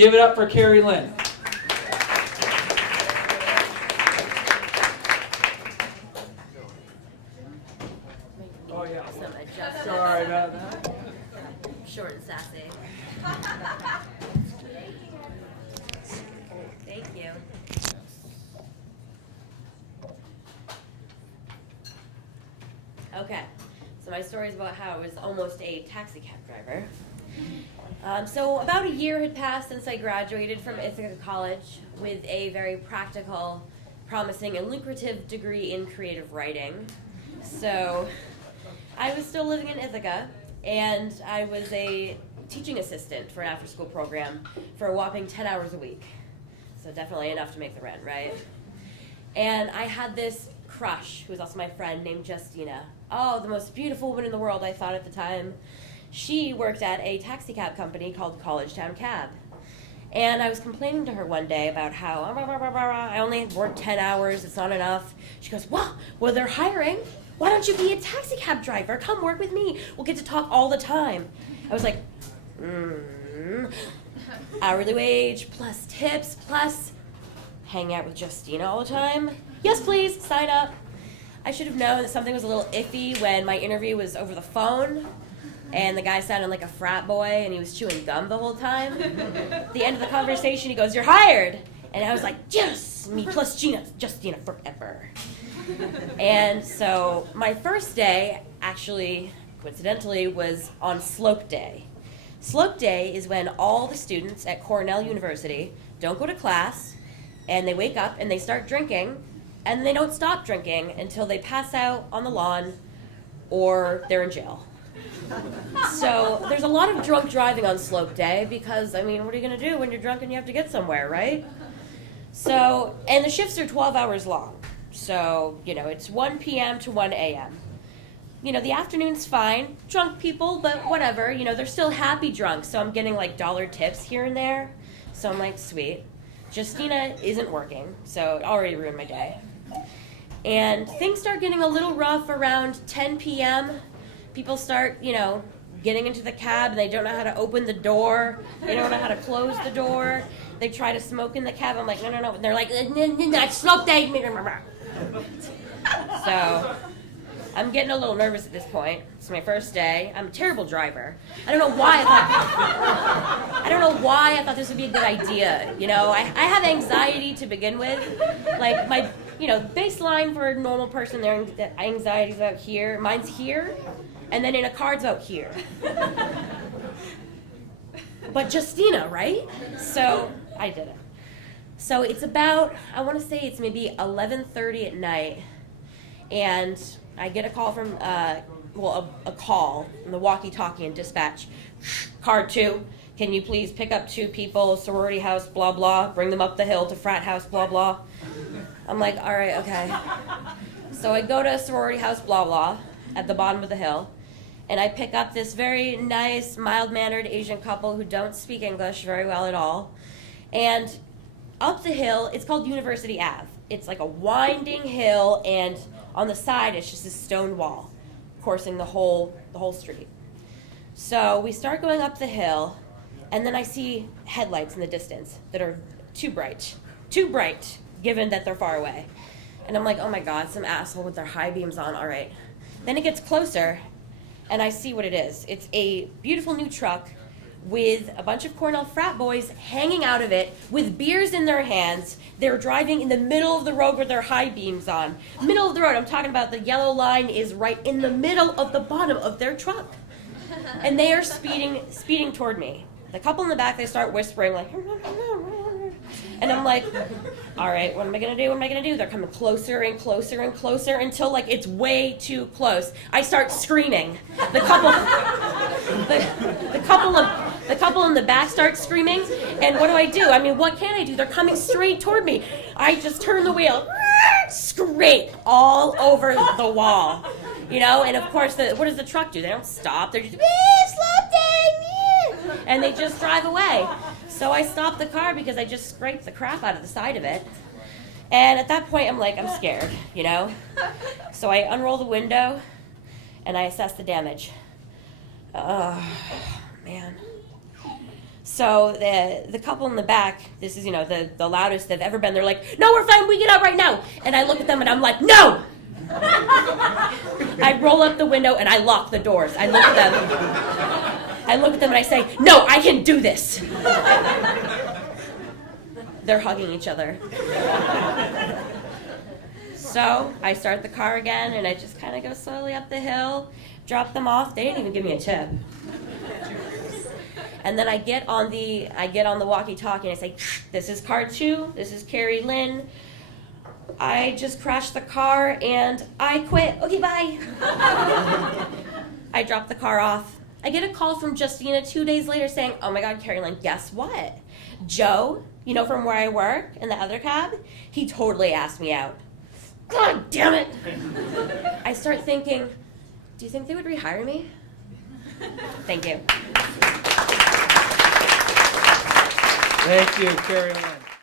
Give it up for Carrie-Lynne. Oh, yeah. Some adjustments. Sorry about that. Short and sassy. Thank you. Okay, so my story is about how I was almost a taxi cab driver. So about a year had passed since I graduated from Ithaca College with a very practical, promising, and lucrative degree in creative writing. So I was still living in Ithaca, and I was a teaching assistant for an after-school program for a whopping 10 hours a week. So definitely enough to make the rent, right? And I had this crush, who was also my friend, named Justina. Oh, the most beautiful woman in the world, I thought at the time. She worked at a taxi cab company called College Town Cab. And I was complaining to her one day about how I only worked 10 hours, it's not enough. She goes, well, they're hiring. Why don't you be a taxi cab driver? Come work with me. We'll get to talk all the time. I was like, hourly wage, plus tips, plus hang out with Justina all the time. Yes, please, sign up. I should have known that something was a little iffy when my interview was over the phone and the guy sounded like a frat boy and he was chewing gum the whole time. At the end of the conversation, he goes, you're hired. And I was like, yes, me plus Justina forever. And so my first day, actually, coincidentally, was on Slope Day. Slope Day is when all the students at Cornell University don't go to class, and they wake up and they start drinking, and they don't stop drinking until they pass out on the lawn or they're in jail. So there's a lot of drunk driving on Slope Day because, I mean, what are you going to do when you're drunk and you have to get somewhere, right? So, and the shifts are 12 hours long. So, it's 1 p.m. to 1 a.m. The afternoon's fine. Drunk people, but whatever. They're still happy drunk, so I'm getting, dollar tips here and there. So I'm like, sweet. Justina isn't working, so it already ruined my day. And things start getting a little rough around 10 p.m. People start, getting into the cab, and they don't know how to open the door. They don't know how to close the door. They try to smoke in the cab. I'm like, no. And they're like, that's Slope Day. So I'm getting a little nervous at this point. It's my first day. I'm a terrible driver. I don't know why I thought this would be a good idea. I have anxiety to begin with. Like my, baseline for a normal person, their anxiety's about here. Mine's here, and then in a car it's out here. But Justina, right? So I did it. So it's about, I want to say it's maybe 11:30 at night, and I get a call from, a call from the walkie-talkie and dispatch. Car 2, can you please pick up 2 people, sorority house, blah, blah, bring them up the hill to frat house, blah, blah. I'm like, all right, okay. So I go to sorority house, blah, blah, at the bottom of the hill, and I pick up this very nice, mild-mannered Asian couple who don't speak English very well at all. And up the hill, it's called University Ave. It's like a winding hill, and on the side, it's just a stone wall coursing the whole street. So we start going up the hill, and then I see headlights in the distance that are too bright, given that they're far away. And I'm like, oh my God, some asshole with their high beams on, all right. Then it gets closer, and I see what it is. It's a beautiful new truck with a bunch of Cornell frat boys hanging out of it with beers in their hands. They're driving in the middle of the road with their high beams on. Middle of the road, I'm talking about the yellow line is right in the middle of the bottom of their truck. And they are speeding toward me. The couple in the back, they start whispering like, and I'm like, all right, what am I going to do? They're coming closer and closer and closer until it's way too close. I start screaming. The couple in the back starts screaming, and what do? I mean, what can I do? They're coming straight toward me. I just turn the wheel, scrape all over the wall, and of course, what does the truck do? They don't stop. They're just, Slope Day, and they just drive away. So I stopped the car because I just scraped the crap out of the side of it. And at that point, I'm scared, So I unroll the window, and I assess the damage. Oh, man. So the couple in the back, this is, the loudest they've ever been. They're like, "No, we're fine. We get out right now." And I look at them and I'm like, "No!" I roll up the window and I lock the doors. I look at them and I say, "No, I can do this." They're hugging each other. So I start the car again and I just kind of go slowly up the hill, drop them off. They didn't even give me a tip. And then I get on the walkie-talkie and I say, "This is car 2. This is Carrie-Lynne. I just crashed the car and I quit. Okay, bye." I drop the car off. I get a call from Justina 2 days later saying, "Oh my God, Carrie-Lynne, guess what? Joe, from where I work in the other cab, he totally asked me out." God damn it. I start thinking, do you think they would rehire me? Thank you. Thank you, Carrie-Lynne.